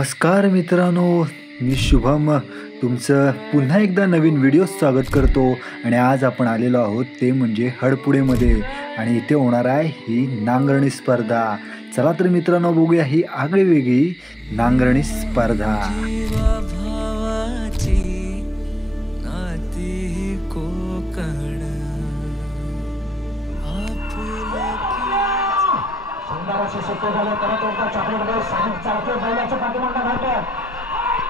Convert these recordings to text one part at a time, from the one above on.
नमस्कार मित्रांनो, मी शुभम तुमचं पुन्हा एकदा नवीन व्हिडिओ स्वागत करतो. आणि आज आपण आलेलो आहोत ते म्हणजे हडपुडेमध्ये आणि इथे होणार आहे ही नांगरणी स्पर्धा. चला तर मित्रांनो, बघूया ही आगळीवेगळी नांगरणी स्पर्धा. शक्य झालं परत एकदा चॉकलेट बॉल साईड चालते बैलाच्या पाठीमागं घालतो.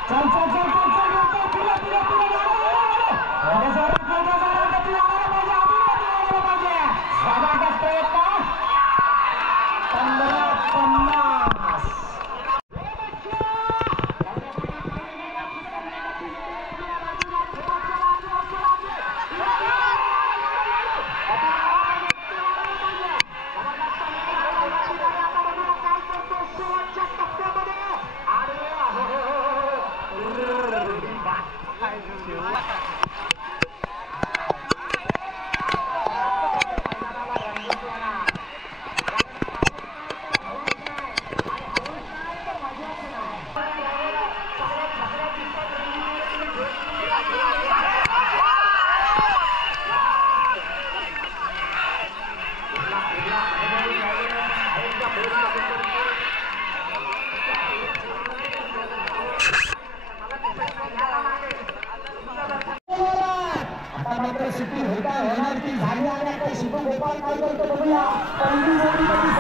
चल चल चल चल चल पुढे पुढे पुढे जबरदस्त प्रयत्न 15-50. सिटी होता होणार की झाली आणि आता शिपू गोपाल काय करतो बघूया. पहिली जोडी कधी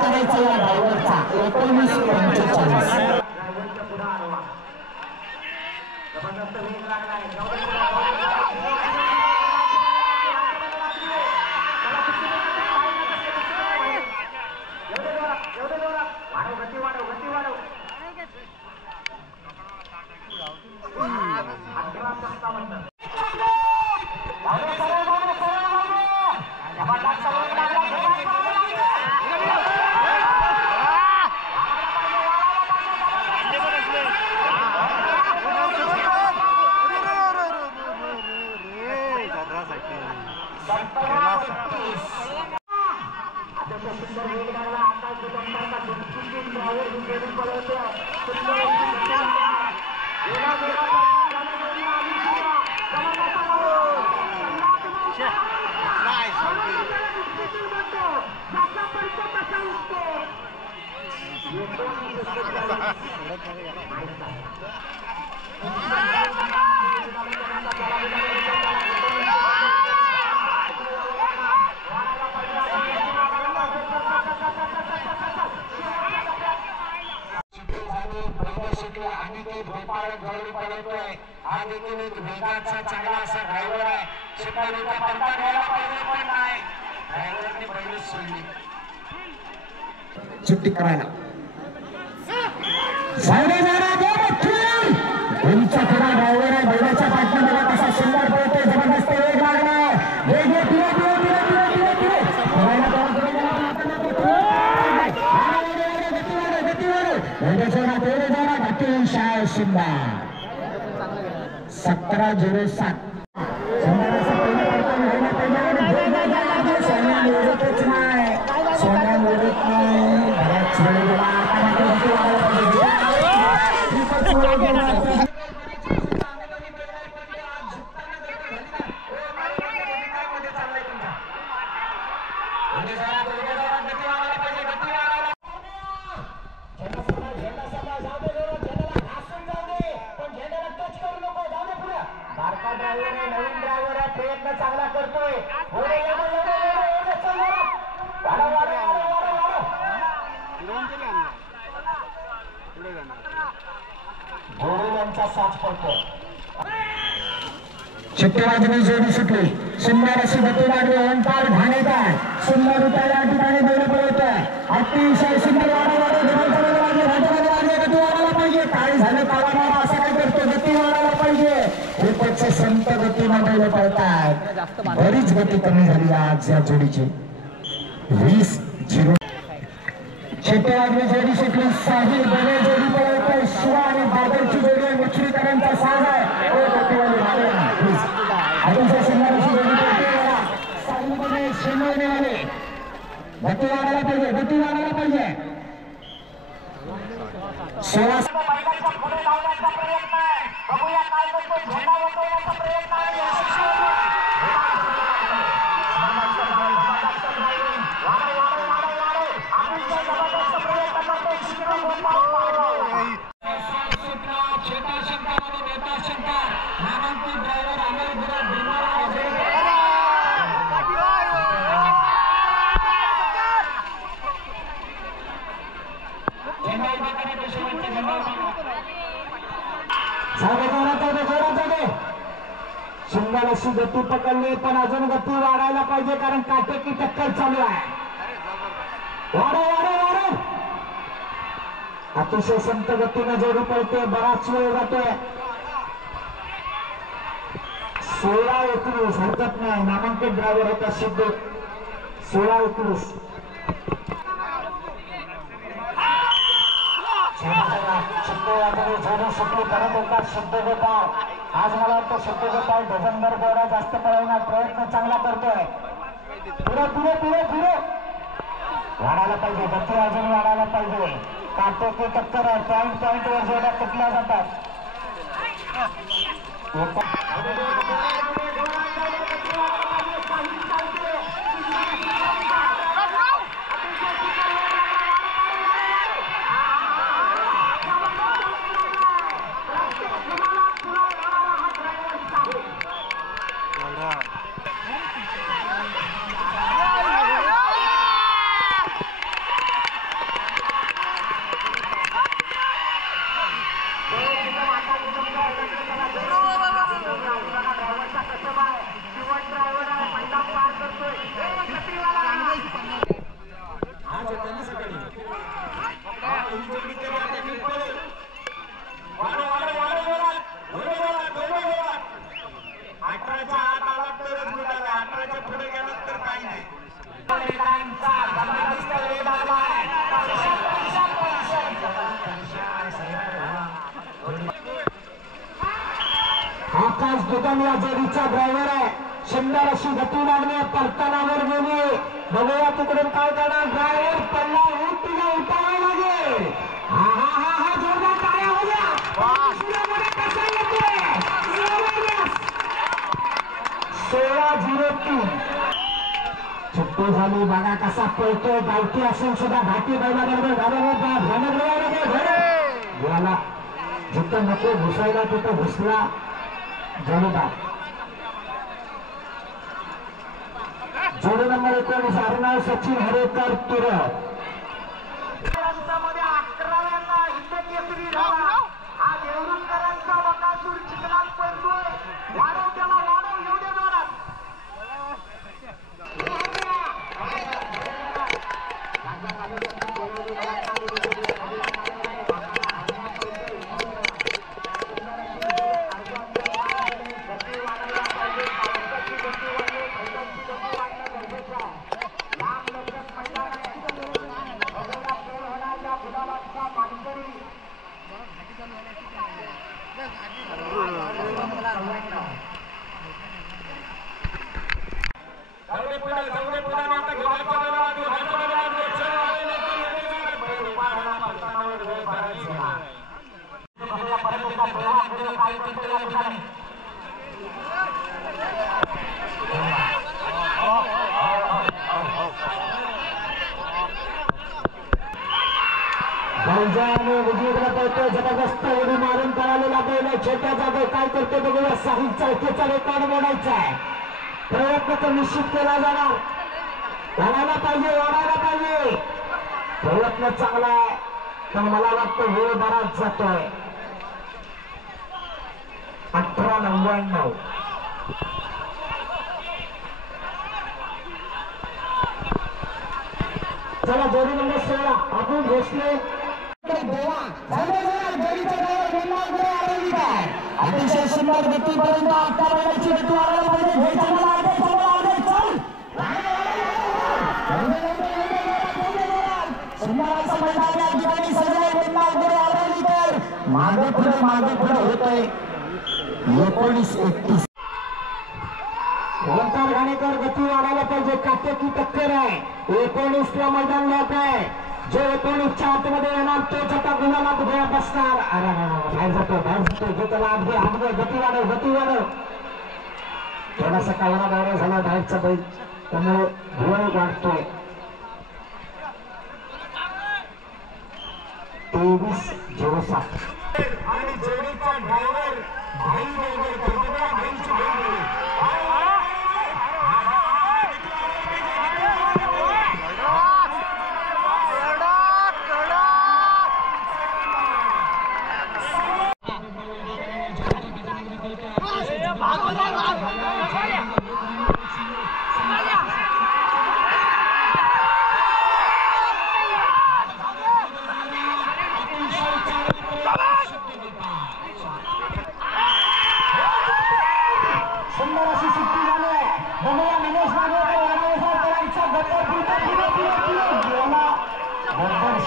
करायचा या ड्रायव्हरचा 19-45. चांगला असा ड्रायव्हर आहे. शिपाईचा पडदा घ्यायला पाहिजे पण नाही. ड्रायव्हरने पहिलेच सोडली सुट्टी करायला. तुमचा खरा ड्रायव्हर आहे. बैलाच्या पाठनं बघा कसा सुंदर पळतोय. जबरदस्त वेग लागलाय. वेग शिंदा 17-07. नवीन ड्रायव्हर आहे. प्रयत्न चांगला करतोय. घोडेल्यांचा साथ पडतो. चिट्टेबाजीने जोडी सुटली. सुंदर अशी गती लागली. ओंकार घाणेकर सुंदर उठा या ठिकाणी बैल पळतोय. अतिशय सुंदर गती वाढायला पाहिजे. काय झालं काळा असं काय करतो. गती वाढायला पाहिजे. खूपच संत गतीनं बैल पळतात. बरीच गती कमी झाली आज या जोडीची. 20-0. चिट्टेबाजी जोडी सुटली. साहिल बने जोडी पळतोय. शिवा आणि बादलची जोडी मुचरीकरांचा साज आहे. गती वाढायला पाहिजे, गती वाढायला पाहिजे. 16 पुढे लावण्याचा प्रयत्न आहे. बघूया काय करतो. झेंडा वळवण्याचा प्रयत्न आहे. शिंगालाशी गती पकडली पण अजून गती वाढायला पाहिजे कारण काटेकी टक्कर चालू आहे. वाढव अतिशय संत गतीने जोडी पडते. बराच वेळ जातोय. 16-19 हरकत नाही. नामांकित ड्रायव्हर होता सिद्ध. 16-19 जोडी सुटली करत होता सिद्ध गोपाळ. आज मला वाटतं सिद्ध गोपाळ डझनभर एवढा जास्त पळवण्यात प्रयत्न चांगला करतोय. पुढे पुढे पुढे पुढे वाढायला पाहिजे. गती अजून वाढायला पाहिजे. काटेकी टक्कर आहे. पॉइंट वर जोड्या तुटल्या जातात. आकाश दुकान या जोडीचा ड्रायव्हर आहे. सुंदर अशी गती लागली. परतानावर गेली. बघूया तिकडून काय करणार. ड्रायव्हर पडला. तुला उठावा लागेल. हा जोरदार टाळ्या हो गया. कसा येतोय 16-03 सुट्टी झाली. बघा कसा पळतोय. गावठी असून सुद्धा घाटी बैलाबरोबर घाला जिथं नको घुसायला तिथं घुसला. जोडीदार जोडी नंबर 19 अर्नाव सचिन हरेकर तुरळ. अकराव्यांना हिंदकेसरी झाला. हा देवरुंगकरांचा बकासूर चिखलात पडतोय. वाढव त्याला वाढव. येऊ दे जोरात. जबरदस्त उडी मारून पळालेला बैल छोट्या जागेत काय करते बघूया. साहिल चौकीचा रेकॉर्ड मोडायचा आहे. प्रयत्न तर निश्चित केला जाणार. वाढायला पाहिजे. प्रयत्न चांगला आहे पण मला वाटतं वेळ बराच जातोय. 18-99 चला जोडी नंबर 16 आपण घोषले. अतिशय सुंदर गतीपर्यंत आता बैलाची गती वाढायला पाहिजे. मागे पुढे होत आहे. 19-31 ठाणेकर गती वाढायला पाहिजे. काटेकी टक्कर आहे. 19 ला मैदान लॉक आहे. जो 19 च्या आतमध्ये येणार तोच आता गुलाबात गोळा बसणार. बाहेर जातो जो त्याला आत गती वाढव. थोडासा कावरा बावरा झाला बाहेरचा बैल, त्यामुळे वेळ वाढतोय. 23:07 आणि जोडीचा ड्रायव्हर भाई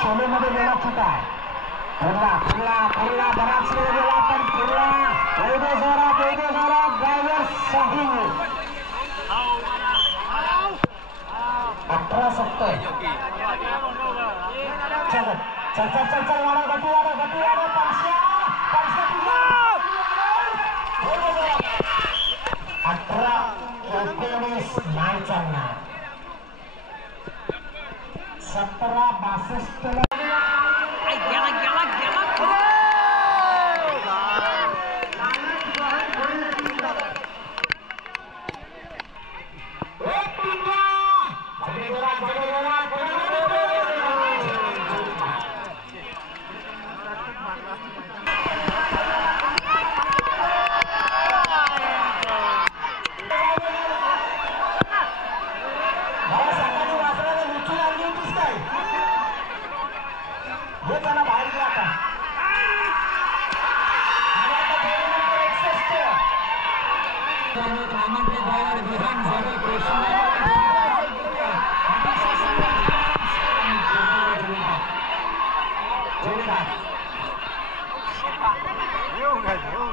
शोलेमध्ये गेला चुका पुरला बराच वेळ गेला पण पुरला जोरात ड्रायव्हर साहिल 18-70 चल वाढव गती वाढव परश्या 18-19 नाही चालणार. 17-62 Eu